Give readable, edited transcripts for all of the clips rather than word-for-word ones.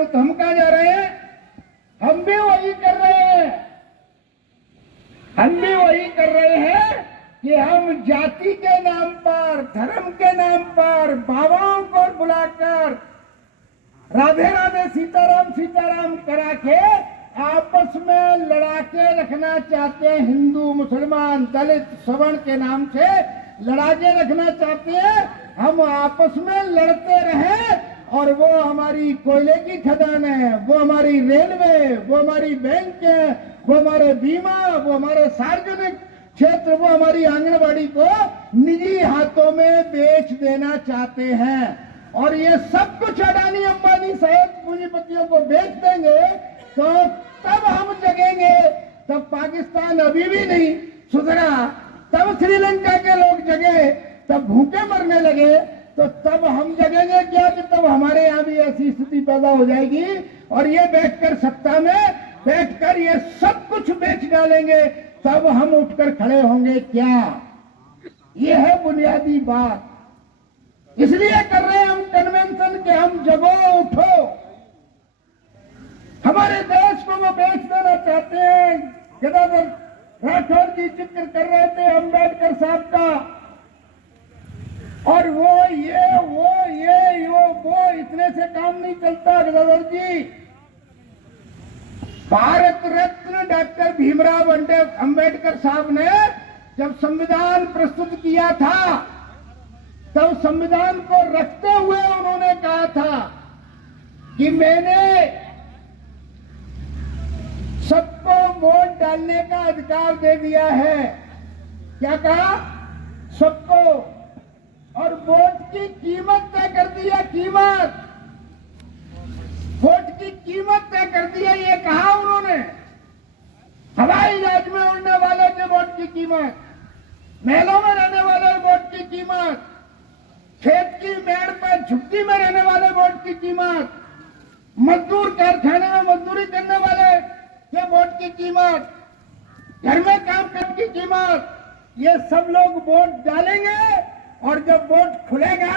हूं, तो हम कहां जा रहे हैं? हम भी वही कर रहे हैं। हम भी वही कर रहे हैं कि हम जाति के नाम पर, धर्म के नाम पर बाबाओं को बुलाकर राधे राधे सीताराम सीताराम करा के आपस में लड़ा के रखना चाहते हैं। हिंदू मुसलमान दलित सवर्ण के नाम से लड़ा के रखना चाहते हैं। हम आपस में लड़ते रहें और वो हमारी कोयले की खदान है, वो हमारी रेलवे, वो हमारी बैंक है, वो हमारे बीमा, वो हमारे सार्वजनिक क्षेत्र, वो हमारी आंगनबाड़ी को निजी हाथों में बेच देना चाहते हैं। और ये सब कुछ अडानी अंबानी सहित पूंजीपतियों को बेच देंगे तो तब हम जगेंगे। तब पाकिस्तान अभी भी नहीं सुधरा, तब श्रीलंका के लोग जगे, तब भूखे मरने लगे, तो तब हम जगेंगे क्या? कि तब हमारे यहाँ भी ऐसी स्थिति पैदा हो जाएगी और ये बैठकर सत्ता में बैठकर ये सब कुछ बेच डालेंगे, तब हम उठकर खड़े होंगे क्या? ये है बुनियादी बात। इसलिए कर रहे हैं हम कन्वेंशन के हम जगो उठो। हमारे देश को वो बेच देना चाहते हैं। गदाधर राठौर जी जिक्र कर रहे थे अम्बेडकर साहब का, और वो इतने से काम नहीं चलता। गदाधर जी, भारत रत्न डॉक्टर भीमराव अम्बेडकर साहब ने जब संविधान प्रस्तुत किया था, तब संविधान को रखते हुए उन्होंने कहा था कि मैंने सबको वोट डालने का अधिकार दे दिया है। क्या कहा? सबको। और वोट की कीमत तय कर दिया। कीमत, वोट की कीमत तय कर दिया, ये कहा उन्होंने। हवाई जहाज में उड़ने वाले के वोट की कीमत, महलों में रहने वाले वोट की कीमत, खेत की मेड़ पर झुग्गी में रहने वाले वोट की कीमत, मजदूर कारखाने में मजदूरी करने वाले के वोट की कीमत, घर में काम करने की कीमत, ये सब लोग वोट डालेंगे। और जब वोट खुलेगा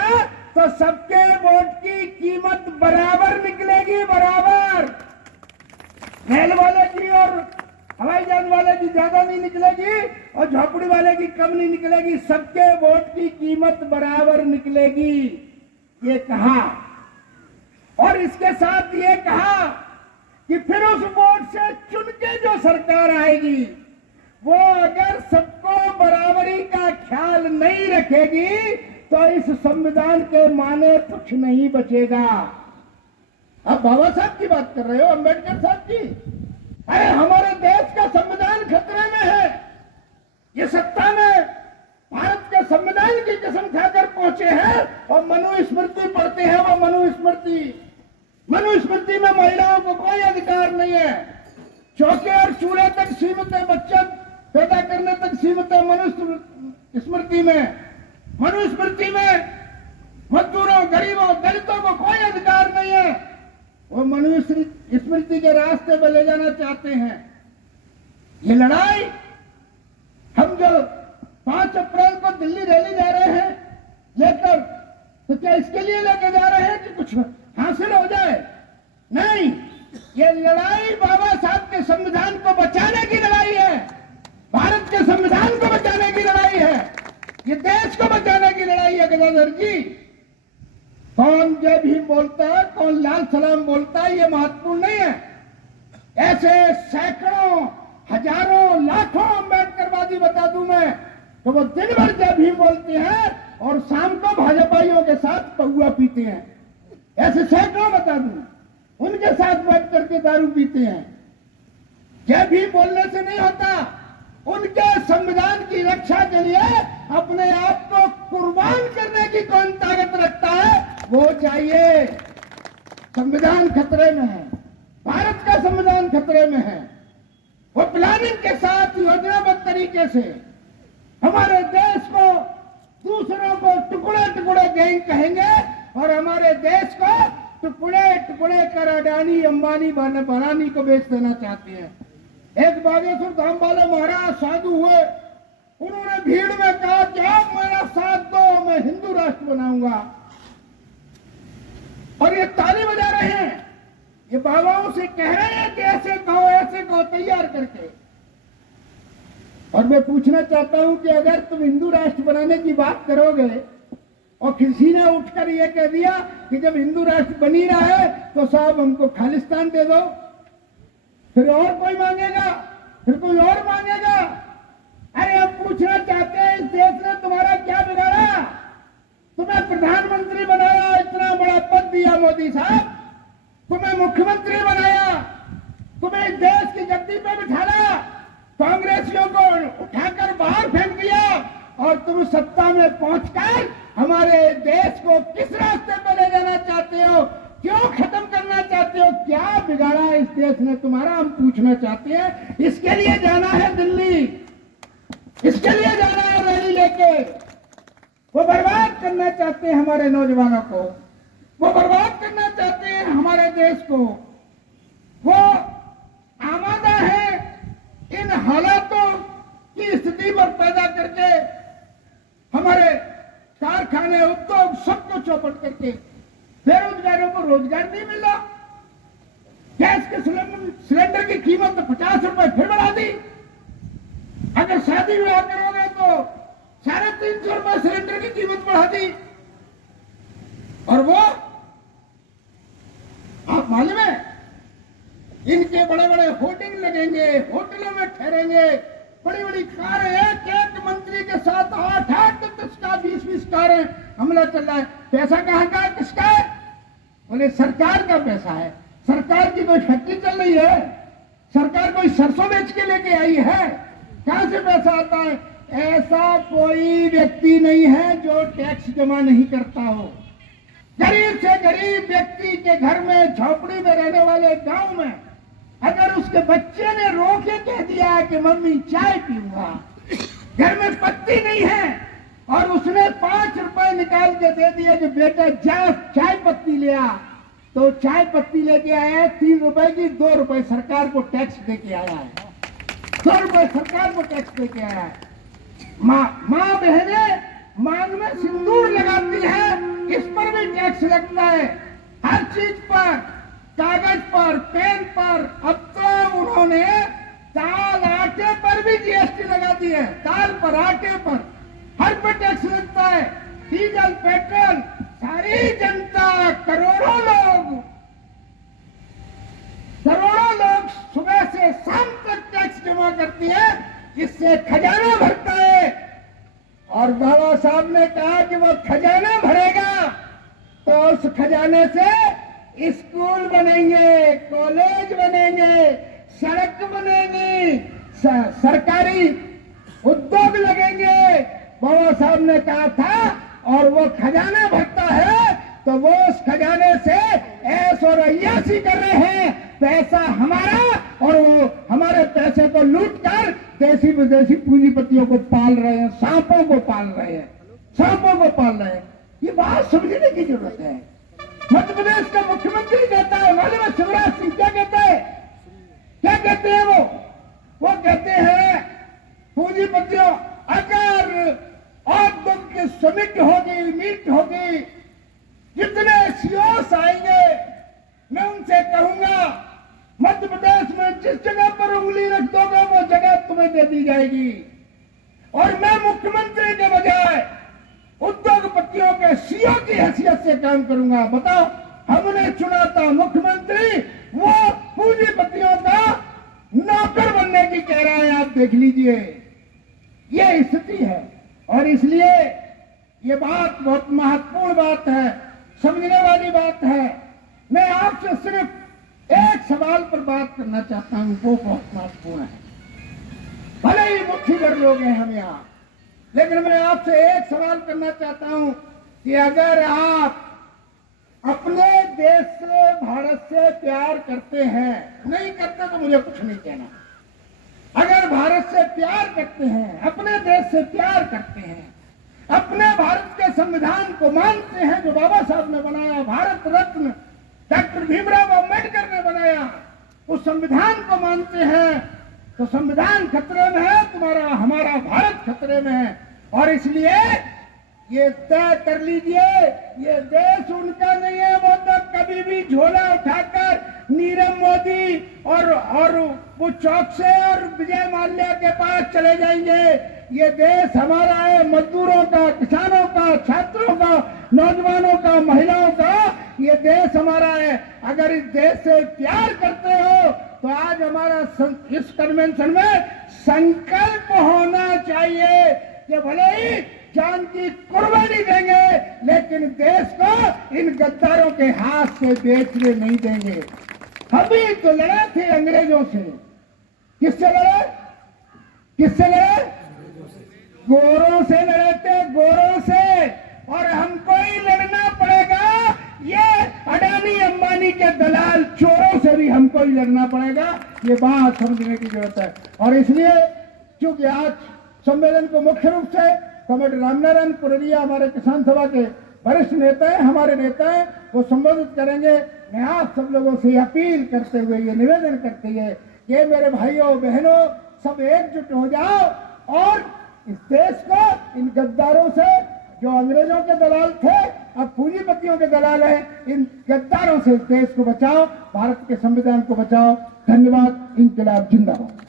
तो सबके वोट की कीमत बराबर निकलेगी, बराबर। महल वाले की और हवाई जहाज वाले की ज्यादा नहीं निकलेगी और झोपड़ी वाले की कम नहीं निकलेगी, सबके वोट की कीमत बराबर निकलेगी, ये कहा। और इसके साथ ये कहा कि फिर उस वोट से चुन के जो सरकार आएगी, वो अगर सबको बराबरी का ख्याल नहीं रखेगी तो इस संविधान के माने कुछ नहीं बचेगा। अब बाबा साहब की बात कर रहे हो, अम्बेडकर साहब की? अरे हमारे देश का संविधान खतरे में है। ये सत्ता में भारत के संविधान की कसम खाकर पहुंचे हैं और मनुस्मृति पढ़ते हैं। वो मनुस्मृति में महिलाओं को कोई अधिकार नहीं है। चौके और चूल्हे तक सीमित है, बच्चा पैदा करने तक सीमित है मनुस्मृति में। मजदूरों, गरीबों, दलितों को कोई अधिकार नहीं है। वो मनुस्मृति के रास्ते पर ले जाना चाहते हैं। ये लड़ाई हम जो 5 अप्रैल को दिल्ली रैली जा रहे हैं लेकर, तो क्या इसके लिए लेकर जा रहे हैं कि कुछ हासिल हो जाए? नहीं, ये लड़ाई बाबा साहब के संविधान को बचाने की लड़ाई है, भारत के संविधान को बचाने की लड़ाई है, ये देश को बचाने की लड़ाई है। गदाधर जी, कौन जय भीम बोलता है, कौन लाल सलाम बोलता है, ये महत्वपूर्ण नहीं है। ऐसे सैकड़ों, हजारों, लाखों अम्बेडकरवादी बता दूं मैं, तो वो दिन भर जय भीम बोलते हैं और शाम को भाजपाइयों के साथ पहुआ पीते हैं। ऐसे सैकड़ों बता दूं, उनके साथ बैठ करके दारू पीते हैं। जय भीम बोलने से नहीं होता, उनके संविधान की रक्षा के लिए अपने आप को कुर्बान करने की कौन ताकत रखता है, वो चाहिए। संविधान खतरे में है, भारत का संविधान खतरे में है। वो प्लानिंग के साथ योजनाबद्ध तरीके से हमारे देश को दूसरों को टुकड़े टुकड़े गैंग कहेंगे और हमारे देश को टुकड़े टुकड़े कर अडानी अंबानी बनानी को बेच देना चाहते हैं। एक बागेश्वर धाम वाले महाराज साधु हुए, उन्होंने भीड़ में कहा कि आप मेरा साथ दो, मैं हिंदू राष्ट्र बनाऊंगा। और ये ताली बजा रहे हैं, ये बाबाओं से कह रहे हैं कि ऐसे कहो तैयार करके। और मैं पूछना चाहता हूं कि अगर तुम हिंदू राष्ट्र बनाने की बात करोगे और किसी ने उठकर यह कह दिया कि जब हिंदू राष्ट्र बन ही रहा है तो साहब हमको खालिस्तान दे दो, फिर और कोई मांगेगा, फिर कोई और मांगेगा। अरे हम पूछना चाहते हैं, इस देश ने तुम्हारा क्या बिगाड़ा? तुम्हें प्रधानमंत्री बनाया, इतना बड़ा पद दिया मोदी साहब, तुम्हें मुख्यमंत्री बनाया, तुम्हें इस देश की गद्दी पे बिठाया, कांग्रेसियों को उठाकर बाहर फेंक दिया और तुम सत्ता में पहुंचकर हमारे देश को किस रास्ते पर ले जाना चाहते हो? क्यों खत्म करना चाहते हो? क्या बिगाड़ा इस देश ने तुम्हारा? हम पूछना चाहते हैं। इसके लिए जाना है दिल्ली, इसके लिए जाना है रैली लेके। वो बर्बाद करना चाहते हैं हमारे नौजवानों को, वो बर्बाद करना चाहते हैं हमारे देश को। वो आमादा है इन हालातों की स्थिति पर पैदा करके हमारे कारखाने, उद्योग सबको चौपट करके बेरोजगारों को रोजगार नहीं मिल रहा। गैस के सिलेंडर की कीमत 50 रुपए फिर बढ़ा दी। अगर शादी विवाह करोगे तो 350 रुपए सिलेंडर की कीमत बढ़ा दी। और वो आप मालूम है, इनके बड़े बड़े होर्डिंग लगेंगे, होटलों में ठहरेंगे, बड़ी बड़ी कारें, एक मंत्री के साथ 8-8 10 का 20-20 कारें, हमला चल रहा है। पैसा कहां का, किसका है? बोले सरकार का पैसा है। सरकार की कोई फैक्ट्री चल रही है? सरकार कोई सरसों बेच के लेके आई है? कहां से पैसा आता है? ऐसा कोई व्यक्ति नहीं है जो टैक्स जमा नहीं करता हो। गरीब से गरीब व्यक्ति के घर में, झोपड़ी में रहने वाले गांव में, अगर उसके बच्चे ने रो के कह दिया कि मम्मी चाय पीऊंगा, घर में पत्ती नहीं है और उसने 5 रुपए निकाल के दे दिए कि बेटा जा चाय पत्ती ले आ, तो चाय पत्ती लेके आया है 3 रुपए की, 2 रुपए सरकार को टैक्स दे के आया है, 2 रुपए सरकार को टैक्स दे के आया है। माँ बहने मांग में सिंदूर लगाती है, इस पर भी टैक्स लगता है, हर चीज पर, कागज पर, पेन पर। अब तो उन्होंने दाल आटे पर भी जीएसटी लगा दी है, दाल पर, आटे पर, हर पर टैक्स लगता है। डीजल, पेट्रोल, सारी जनता, करोड़ों लोग सुबह से शाम तक टैक्स जमा करती है, जिससे खजाना भरता है। और बाबा साहब ने कहा कि वो खजाना भरेगा तो उस खजाने से स्कूल बनेंगे, कॉलेज बनेंगे, सड़क बनेगी, सरकारी उद्योग लगेंगे। बाबा साहब ने कहा था। और वो खजाना भरता है तो वो उस खजाने से ऐश और अय्याशी कर रहे हैं, पैसा हमारा, और वो हमारे पैसे को लूट कर देसी विदेशी पूंजीपतियों को पाल रहे हैं, सांपों को पाल रहे हैं, सांपों को पाल रहे हैं। ये बात समझने की जरूरत है। मध्य प्रदेश का मुख्यमंत्री कहता है, मालूम है शिवराज सिंह क्या कहता है? क्या कहते हैं वो कहते हैं पूंजीपतियों, अगर औद्योगिक की समिट होगी, मीट होगी, जितने सीओस आएंगे मैं उनसे कहूंगा मध्य प्रदेश में जिस जगह पर उंगली रख दोगे वो जगह तुम्हें दे दी जाएगी। और मैं मुख्यमंत्री के बजाय उद्योगपतियों के सीओ की हैसियत से काम करूंगा। बताओ, हमने चुना था मुख्यमंत्री, वो पूंजीपतियों का नौकर बनने की कह रहा है। आप देख लीजिए, ये स्थिति है। और इसलिए ये बात बहुत महत्वपूर्ण बात है, समझने वाली बात है। मैं आपसे सिर्फ एक सवाल पर बात करना चाहता हूं, वो बहुत महत्वपूर्ण है। भले ही मुट्ठीभर लोग हैं हम यहाँ, लेकिन मैं आपसे एक सवाल करना चाहता हूं कि अगर आप अपने देश से, भारत से प्यार करते हैं, नहीं करते तो मुझे कुछ नहीं कहना। अगर भारत से प्यार करते हैं, अपने देश से प्यार करते हैं, अपने भारत के संविधान को मानते हैं जो बाबा साहब ने बनाया, भारत रत्न डॉक्टर भीमराव अम्बेडकर ने बनाया, उस संविधान को मानते हैं, तो संविधान खतरे में है, तुम्हारा हमारा भारत खतरे में है। और इसलिए ये तय कर लीजिए, ये देश उनका नहीं है। वो तो कभी भी झोला उठाकर नीरव मोदी और वो चौक से और विजय माल्या के पास चले जाएंगे। ये देश हमारा है, मजदूरों का, किसानों का, छात्रों का, नौजवानों का, महिलाओं का। ये देश हमारा है। अगर इस देश से प्यार करते हो तो आज हमारा इस कन्वेंशन में संकल्प होना चाहिए कि भले ही जान की कुर्बानी देंगे लेकिन देश को इन गद्दारों के हाथ से बेचने नहीं देंगे। हम भी तो लड़े थे अंग्रेजों से। किससे लड़े? किससे लड़े? गोरों से लड़े थे, गोरों से। और हमको ही लड़ना पड़ेगा। ये अडानी अंबानी के दलाल चोरों से भी हमको ही लड़ना पड़ेगा। ये बात समझने की जरूरत है। और इसलिए चूंकि आज सम्मेलन को मुख्य रूप से कॉमरेड रामनारायण पुररिया हमारे किसान सभा के वरिष्ठ नेता हैं, हमारे नेता हैं, वो संबोधित करेंगे। मैं आप सब लोगों से अपील करते हुए ये निवेदन करते हुए कि मेरे भाइयों बहनों सब एकजुट हो जाओ और इस देश को इन गद्दारों से, जो अंग्रेजों के दलाल थे अब पूंजीपतियों के दलाल हैं, इन गद्दारों से इस देश को बचाओ, भारत के संविधान को बचाओ। धन्यवाद। इंकलाब जिंदाबाद।